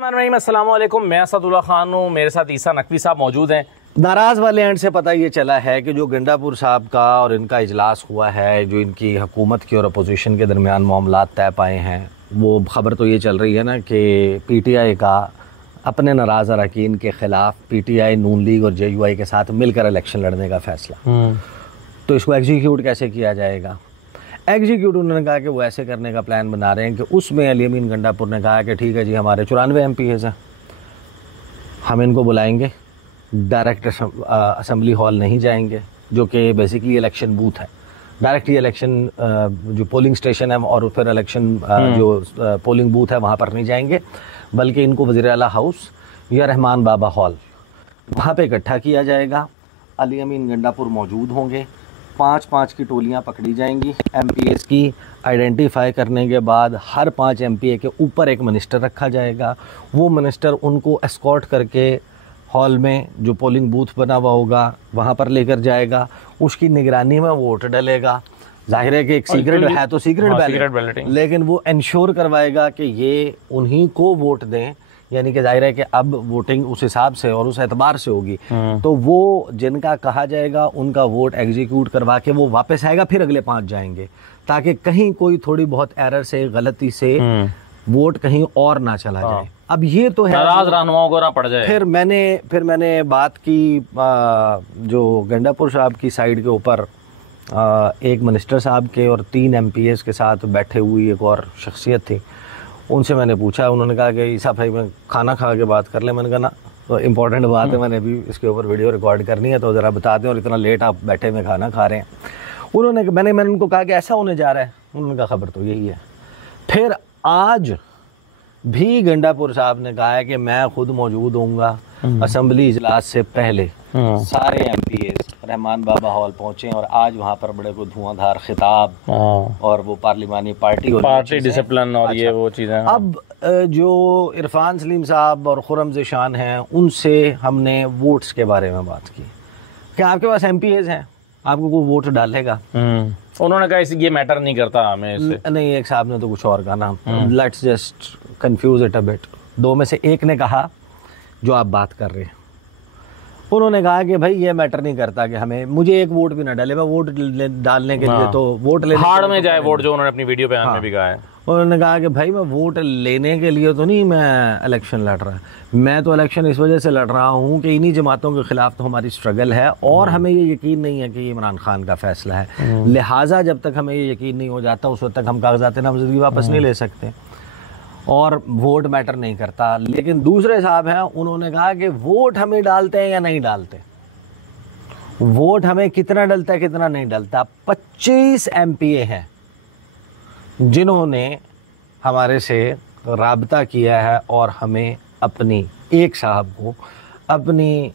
अस्सलामुअलैकुम, मैं असदुल्ला खान हूँ। मेरे साथ ईसा नकवी साहब मौजूद हैं। नाराज वाले एंड से पता ये चला है कि जो गंडापुर साहब का और इनका इजलास हुआ है, जो इनकी हुकूमत की और अपोजिशन के दरमियान मामलात तय पाए हैं, वो खबर तो ये चल रही है ना कि पीटीआई का अपने नाराज़ अरकान के ख़िलाफ़ पीटीआई, नून लीग और जेयूआई के साथ मिलकर इलेक्शन लड़ने का फ़ैसला। तो इसको एग्जीक्यूट कैसे किया जाएगा? एग्जीक्यूट उन्होंने कहा कि वो ऐसे करने का प्लान बना रहे हैं कि उसमें अली अमीन गंडापुर ने कहा कि ठीक है जी, हमारे 94 MPs हैं, हम इनको बुलाएंगे, डायरेक्ट असम्बली हॉल नहीं जाएंगे, जो कि बेसिकली इलेक्शन बूथ है। डायरेक्ट ही इलेक्शन जो पोलिंग स्टेशन है और फिर इलेक्शन जो पोलिंग बूथ है वहाँ पर नहीं जाएंगे, बल्कि इनको वज़ीर आला हाउस या रहमान बाबा हॉल वहाँ पे इकट्ठा किया जाएगा। अली अमीन गंडापुर मौजूद होंगे, 5-5 की टोलियाँ पकड़ी जाएंगी। MPs की आइडेंटिफाई करने के बाद हर 5 MPA के ऊपर एक मिनिस्टर रखा जाएगा। वो मिनिस्टर उनको एस्कॉर्ट करके हॉल में जो पोलिंग बूथ बना हुआ होगा वहाँ पर लेकर जाएगा, उसकी निगरानी में वोट डलेगा। जाहिर है कि एक सीक्रेट है तो सीक्रेट बैलेटिंग, लेकिन वो इंश्योर करवाएगा कि ये उन्हीं को वोट दें, यानी कि जाहिर है कि अब वोटिंग उस हिसाब से और उस एतबार से होगी। तो वो जिनका कहा जाएगा उनका वोट एग्जीक्यूट करवा के वो वापस आएगा, फिर अगले 5 जाएंगे, ताकि कहीं कोई थोड़ी बहुत एरर से, गलती से वोट कहीं और ना चला जाए। अब ये तो है नाराज रहनुमाओं को ना पड़ जाए। फिर मैंने बात की जो गंडापुर साहब की साइड के ऊपर एक मिनिस्टर साहब के और 3 MPs के साथ बैठे हुई एक और शख्सियत थी, उनसे मैंने पूछा। उन्होंने कहा कि ईसा भाई मैं खाना खा के बात कर लें। मैंने कहा ना, तो इम्पॉर्टेंट बात है, मैंने अभी इसके ऊपर वीडियो रिकॉर्ड करनी है, तो ज़रा बता दें, और इतना लेट आप बैठे में खाना खा रहे हैं। मैंने उनको कहा कि ऐसा होने जा रहा है। उन्होंने कहा खबर तो यही है। फिर आज भी गंडापुर साहब ने कहा है कि मैं खुद मौजूद होऊंगा असेंबली इजलास से पहले। सारे MPs रहमान बाबा हॉल पहुंचे और आज वहाँ पर बड़े को धुआंधार खिताब और वो पार्लिमानी पार्टी डिसिप्लिन और ये वो चीज़ें। अब जो इरफान सलीम साहब और खुरम ज़िशान हैं, उनसे हमने वोट्स के बारे में बात की कि आपके पास MPs हैं, आपको कोई वोट डालेगा? उन्होंने कहा ये मैटर नहीं करता हमें इससे। नहीं, एक साहब ने तो कुछ और कहा ना, let's just confuse it a bit. 2 में से एक ने कहा जो आप बात कर रहे हैं, उन्होंने कहा कि भाई ये मैटर नहीं करता कि मुझे एक वोट भी ना डाले, मैं वोट डालने के लिए तो वोट लेने हाड़ में जाए वोट, जो उन्होंने अपनी वीडियो बयान में भी कहा है। उन्होंने कहा कि भाई मैं वोट लेने के लिए तो नहीं मैं इलेक्शन लड़ रहा, मैं तो इलेक्शन इस वजह से लड़ रहा हूँ कि इन्हीं जमातों के खिलाफ तो हमारी स्ट्रगल है और हमें ये यकीन नहीं है कि ये इमरान खान का फैसला है। लिहाजा जब तक हमें ये यकीन नहीं हो जाता उस वक्त तक हम कागजात नामजदगी वापस नहीं ले सकते और वोट मैटर नहीं करता। लेकिन दूसरे साहब हैं, उन्होंने कहा कि वोट हमें डालते हैं या नहीं डालते, वोट हमें कितना डलता है कितना नहीं डलता। 25 MPA हैं जिन्होंने हमारे से राब्ता किया है और हमें अपनी एक साहब को अपनी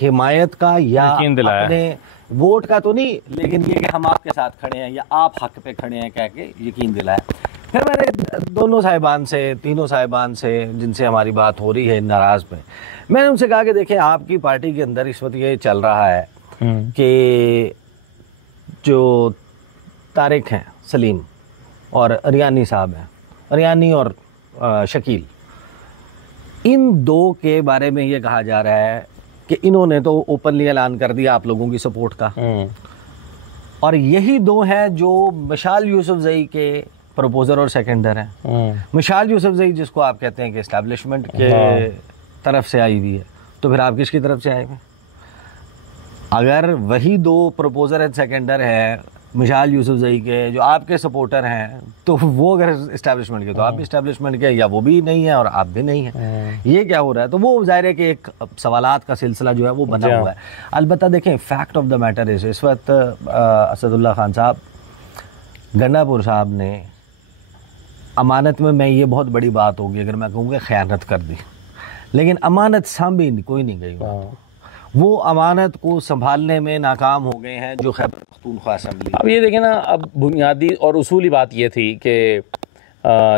हिमायत का या अपने वोट का तो नहीं, लेकिन ये कि हम आपके साथ खड़े हैं या आप हक पे खड़े हैं कह के यकीन दिलाया। फिर मैंने दोनों साहिबान से, तीनों साहिबान से जिनसे हमारी बात हो रही है नाराज़ पे, मैंने उनसे कहा कि देखें, आपकी पार्टी के अंदर इस वक्त ये चल रहा है कि जो तारिक हैं सलीम और अरियानी साहब हैं, अरियानी और शकील, इन 2 के बारे में ये कहा जा रहा है कि इन्होंने तो ओपनली ऐलान कर दिया आप लोगों की सपोर्ट का, और यही 2 हैं जो मशाल यूसुफजई के प्रपोजर और सेकेंडर हैं। मशाल यूसुफजई जिसको आप कहते हैं कि एस्टैब्लिशमेंट के तरफ से आई हुई है, तो फिर आप किसकी तरफ से आए हुए? अगर वही 2 प्रपोजर एंड सेकेंडर हैं मशाल यूसुफजई के जो आपके सपोर्टर हैं, तो वो अगर इस्टेब्लिशमेंट के तो आप भी इस्टेब्लिशमेंट के, या वो भी नहीं है और आप भी नहीं हैं। ये क्या हो रहा है? तो वो जाहिर है कि एक सवालात का सिलसिला जो है वो बना हुआ है। अलबत्ता देखें, fact of the matter is, इस वक्त असदुल्ला खान साहब, गंडापुर साहब ने अमानत में, मैं ये बहुत बड़ी बात होगी अगर मैं कहूँगा ख़यानत कर दी, लेकिन अमानत सांभी कोई नहीं गई। वो अमानत को संभालने में नाकाम हो गए हैं जो खैबर पख्तूनख्वा असेंबली। अब ये देखें ना, अब बुनियादी और उसूली बात ये थी कि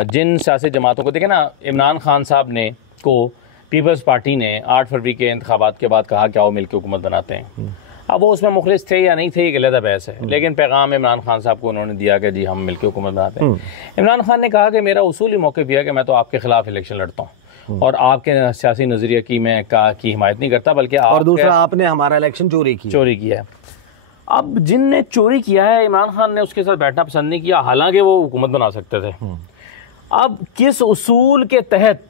जिन सियासी जमातों को देखें ना, इमरान खान साहब ने को पीपल्स पार्टी ने 8 फरवरी के इंतखाबात के बाद कहा कि आओ मिलकर हुकूमत बनाते हैं। अब वो उसमें मुखलिस थे या नहीं थे, एक अलग बहस है, लेकिन पैगाम इमरान खान साहब को उन्होंने दिया कि जी हम मिलकर हुकूमत बनाते हैं। इमरान खान ने कहा कि मेरा उसूली मौक़िफ़ यह है कि मैं तो आपके खिलाफ इलेक्शन लड़ता हूँ, और आपके सियासी नज़रिए की मैं की हिमायत नहीं करता, बल्कि और दूसरा आपने हमारा इलेक्शन चोरी किया है। अब जिनने चोरी किया है, इमरान खान ने उसके साथ बैठना पसंद नहीं किया, हालांकि वो हुकूमत बना सकते थे। अब किस उसूल के तहत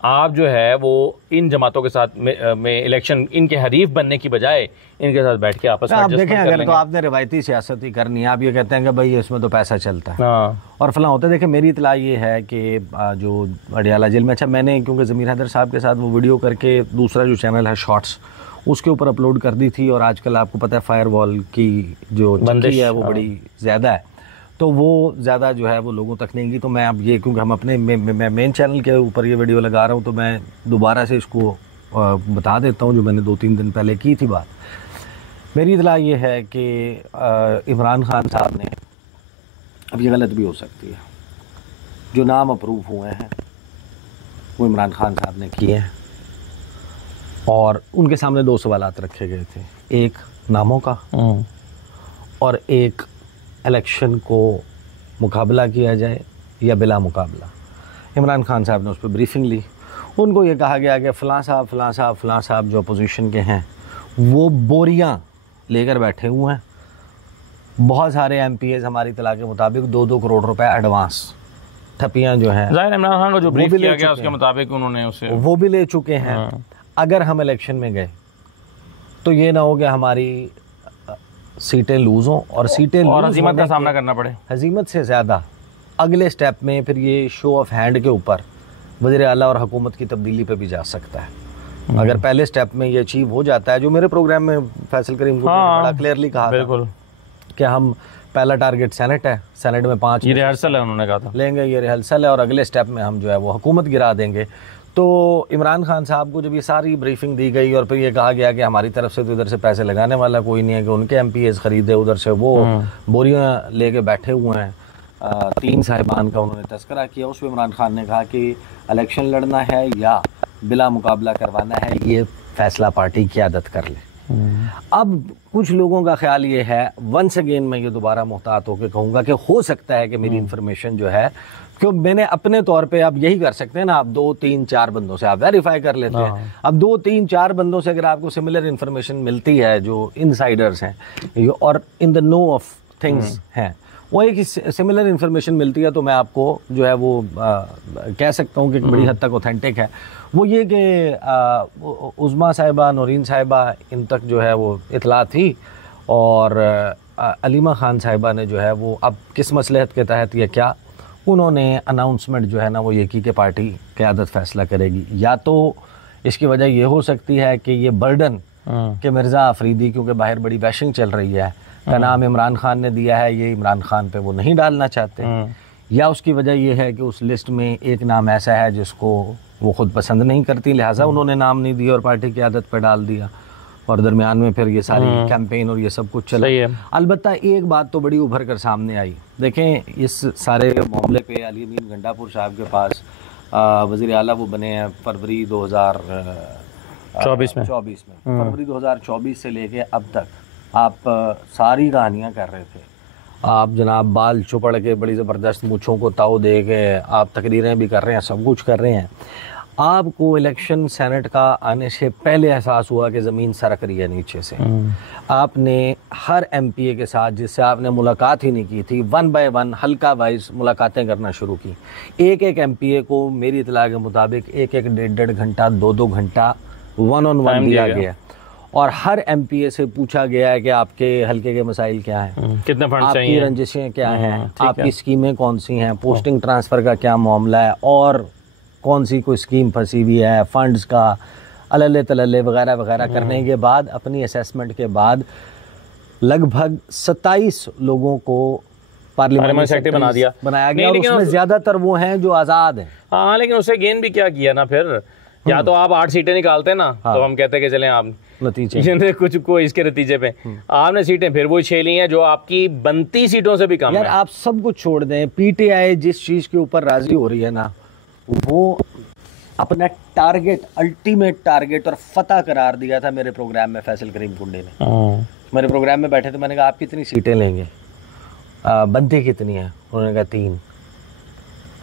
आप जो है वो इन जमातों के साथ में इलेक्शन, इनके हरीफ बनने की बजाय इनके साथ बैठ के आपस में आप देखें, अगर तो आपने रिवायती सियासत ही करनी है, आप ये कहते हैं कि भाई इसमें तो पैसा चलता है और फलां होता है। देखिए, मेरी इतला ये है कि जो अडियाला जेल में, अच्छा मैंने क्योंकि ज़मीर हैदर साहब के साथ वो वीडियो करके दूसरा जो चैनल है शॉर्ट्स, उसके ऊपर अपलोड कर दी थी, और आजकल आपको पता है फायरवॉल की जो बंदिश है वो बड़ी ज़्यादा है, तो वो ज़्यादा जो है वो लोगों तक नहीं गई। तो मैं अब ये, क्योंकि हम अपने मेन चैनल के ऊपर ये वीडियो लगा रहा हूँ, तो मैं दोबारा से इसको बता देता हूँ जो मैंने 2-3 दिन पहले की थी बात। मेरी इतला ये है कि इमरान खान साहब ने, अब ये गलत भी हो सकती है, जो नाम अप्रूव हुए हैं वो इमरान खान साहब ने किए हैं, और उनके सामने 2 सवालात रखे गए थे, एक नामों का और एक इलेक्शन को मुकाबला किया जाए या बिला मुकाबला। इमरान खान साहब ने उस पर ब्रीफिंग ली, उनको ये कहा गया कि फ़लाँ साहब जो अपोजिशन के हैं वो बोरियां लेकर बैठे हुए हैं, बहुत सारे MPs हमारी तला के मुताबिक 2-2 करोड़ रुपए एडवांस ठपियाँ जो हैं, इमरान खान को जो ब्रीफ किया गया उसके मुताबिक उन्होंने उसे वो भी ले चुके हैं। अगर हम इलेक्शन में गए तो ये ना हो कि हमारी सीटें लूज हों और सीटें और हजीमत का सामना करना पड़े। हजीमत से ज़्यादा अगले स्टेप में फिर ये शो ऑफ हैंड के ऊपर वज़ीर आला और हुकूमत की तब्दीली पे भी जा सकता है। अगर पहले स्टेप में ये अचीव हो जाता है, जो मेरे प्रोग्राम में फैसल करीम को बड़ा क्लियरली कहा था कि हम, पहला टारगेट सेनेट है, सेनेट में 5 ये रिहर्सल है, उन्होंने कहा था लेंगे, ये रिहर्सल है, और अगले स्टेप में हम जो है वो हुकूमत गिरा देंगे। तो इमरान खान साहब को जब ये सारी ब्रीफिंग दी गई और फिर ये कहा गया कि हमारी तरफ से तो इधर से पैसे लगाने वाला कोई नहीं है, कि उनके MPs खरीदे, उधर से वो बोरियां लेके बैठे हुए हैं, 3 साहिबान का उन्होंने तस्करा किया। उसमें इमरान खान ने कहा कि इलेक्शन लड़ना है या बिला मुकाबला करवाना है, ये फैसला पार्टी की आदत कर ले। अब कुछ लोगों का ख्याल ये है, वंस अगेन मैं ये दोबारा मुहतात होकर कहूँगा कि हो सकता है कि मेरी इन्फॉर्मेशन जो है, क्यों मैंने अपने तौर पे, आप यही कर सकते हैं ना, आप 2-3-4 बंदों से आप वेरीफाई कर लेते हैं। अब 2-3-4 बंदों से अगर आपको सिमिलर इन्फॉर्मेशन मिलती है जो इनसाइडर्स हैं और in the know of things हैं, वो एक सिमिलर इन्फॉर्मेशन मिलती है, तो मैं आपको जो है वो कह सकता हूँ कि बड़ी हद तक ऑथेंटिक है। वो ये कि उज़मा साहिबा, नौरीन साहिबा, इन तक जो है वो इतला थी, और अलीमा खान साहिबा ने जो है वो, अब किस मसलहत के तहत या क्या, उन्होंने अनाउंसमेंट जो है ना वो ये की कि पार्टी क़यादत फ़ैसला करेगी। या तो इसकी वजह ये हो सकती है कि ये बर्डन कि मिर्ज़ा अफरीदी, क्योंकि बाहर बड़ी बैशिंग चल रही है, का नाम इमरान खान ने दिया है, ये इमरान खान पे वो नहीं डालना चाहते, या उसकी वजह यह है कि उस लिस्ट में एक नाम ऐसा है जिसको वो ख़ुद पसंद नहीं करती, लिहाजा उन्होंने नाम नहीं दिया और पार्टी की आदत पर डाल दिया, और दरमियान में फिर ये सारी कैंपेन और ये सब कुछ चला। अलबत्ता एक बात तो बड़ी उभर कर सामने आई, देखें इस सारे मामले पे अली अमीन गंडापुर साहब के पास वज़ीर आला वो बने हैं फरवरी 2024 में। फरवरी 2024 से लेके अब तक आप सारी कहानियाँ कर रहे थे, आप जनाब बाल चुपड़ के बड़ी ज़बरदस्त मूँछों को ताव दे के आप तकरीरें भी कर रहे हैं, सब कुछ कर रहे हैं। आपको इलेक्शन सेनेट का आने से पहले एहसास हुआ कि ज़मीन सरक रही है नीचे से। आपने हर MPA के साथ जिससे आपने मुलाकात ही नहीं की थी, 1 by 1 हल्का वाइज मुलाकातें करना शुरू की। एक MPA को मेरी इतला के मुताबिक 1-1, 1.5 घंटा, 2-2 घंटा 1-on-1 दिया गया, और हर MPA से पूछा गया है कि आपके हल्के के मसाइल क्या हैं, कितने फंड आपकी चाहिए, रंजिशें क्या हैं, आपकी स्कीमें कौन सी हैं, पोस्टिंग ट्रांसफ़र का क्या मामला है, और कौन सी कोई स्कीम फंसी हुई है, फंड्स का अल्ले तल्ले वगैरह वगैरह करने के बाद, अपनी असेसमेंट के बाद लगभग 27 लोगों को पार्लियामेंट सेक्रेटरी बनाया गया, और उसमें ज़्यादातर वो हैं जो आज़ाद हैं। हाँ, लेकिन उसे गेन भी क्या किया ना, फिर या तो आप 8 सीटें निकालते ना, तो हम कहते कि चलें आप नतीजे कुछ को इसके नतीजे पे आपने सीटें फिर वो 6 ली हैं जो आपकी बनती सीटों से भी कम यार है। आप सब कुछ छोड़ दें, PTI जिस चीज़ के ऊपर राजी हो रही है ना, वो अपना टारगेट, अल्टीमेट टारगेट और फतह करार दिया था मेरे प्रोग्राम में फैसल करीम कुंडे ने। मेरे प्रोग्राम में बैठे थे, मैंने कहा आप कितनी सीटें लेंगे, बनती कितनी है, उन्होंने कहा 3।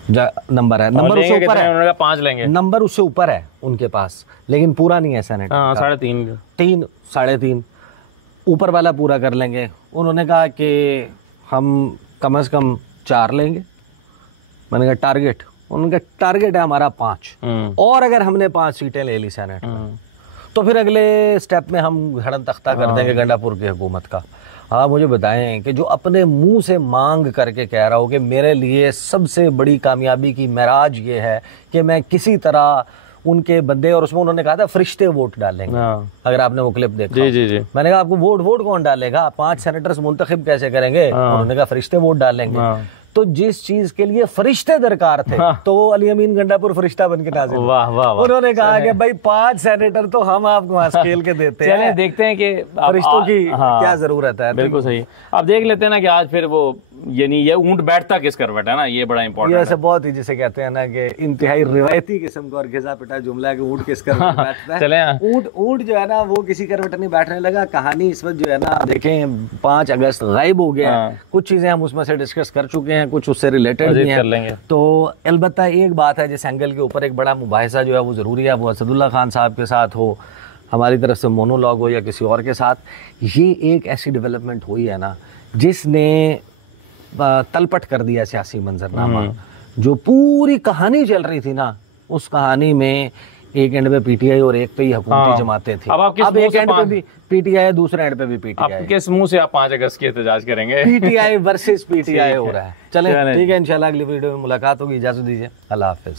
नंबर है, नंबर उससे ऊपर है, उन्होंने कहा 5 लेंगे, नंबर उससे ऊपर है उनके पास, लेकिन पूरा नहीं है सेनेट। हाँ 3.5 3 3.5 ऊपर वाला पूरा कर लेंगे। उन्होंने कहा कि हम कम से कम 4 लेंगे। मैंने कहा टारगेट, उनका टारगेट है हमारा 5, और अगर हमने 5 सीटें ले ली सेनेट में तो फिर अगले स्टेप में हम घड़न तख्ता कर देंगे गंडापुर की हुकूमत का। आप मुझे बताएं कि जो अपने मुंह से मांग करके कह रहा हो कि मेरे लिए सबसे बड़ी कामयाबी की महराज ये है कि मैं किसी तरह उनके बंदे, और उसमें उन्होंने कहा था फरिश्ते वोट डालेंगे, अगर आपने वो क्लिप देखा। जी। मैंने कहा आपको वोट कौन डालेगा, 5 सेनेटर्स मुंतखब कैसे करेंगे? उन्होंने कहा फरिश्ते वोट डालेंगे। तो जिस चीज के लिए फरिश्ते दरकार थे तो वो अली अमीन गंडापुर फरिश्ता बन के नाजिल। वाह वाह वाह। उन्होंने कहा कि भाई 5 सेनेटर तो हम आपको वहां स्केल के देते हैं। चलें देखते हैं कि फरिश्तों की क्या जरूरत है। बिल्कुल सही। अब देख लेते हैं ना कि आज फिर वो यानी ये ऊंट बैठता किस करवट है ना, ये बड़ा इंपॉर्टेंट है। ये बहुत ही जिसे कहते हैं ना कि इंतहाई रिवायती किस्म का और घिसा पिटा जुमला है कि ऊंट किस करवट बैठता है। चलें ऊंट जो है ना वो किसी करवट नहीं बैठने लगा। कहानी इस वक्त जो है ना देखें 5 अगस्त गायब हो गया। कुछ चीजें हम उसमें से डिस्कस कर चुके हैं, कुछ उससे रिलेटेड भी हैं। तो अलबत्ता एक बात है, जिस एंगल के ऊपर एक बड़ा मुबाहिसा जो है वो जरूरी है, वो असदुल्ला खान साहब के साथ हो, हमारी तरफ से मोनोलॉग हो या किसी और के साथ, ये एक ऐसी डेवलपमेंट हुई है ना जिसने तलपट कर दिया सियासी मंजरनामा। जो पूरी कहानी चल रही थी ना, उस कहानी में एक एंड पे पीटीआई और एक पे ही हुकूमती जमातें थी। अब एक एंड पे भी पीटीआई, दूसरे एंड पे भी पीटीआई। किस मुंह से आप 5 अगस्त की एहतजाज करेंगे? पीटीआई वर्सेस पीटीआई हो रहा है। चलें ठीक है, इंशाल्लाह अगली वीडियो में मुलाकात होगी। इजाजत दीजिए, अल्लाह हाफिज।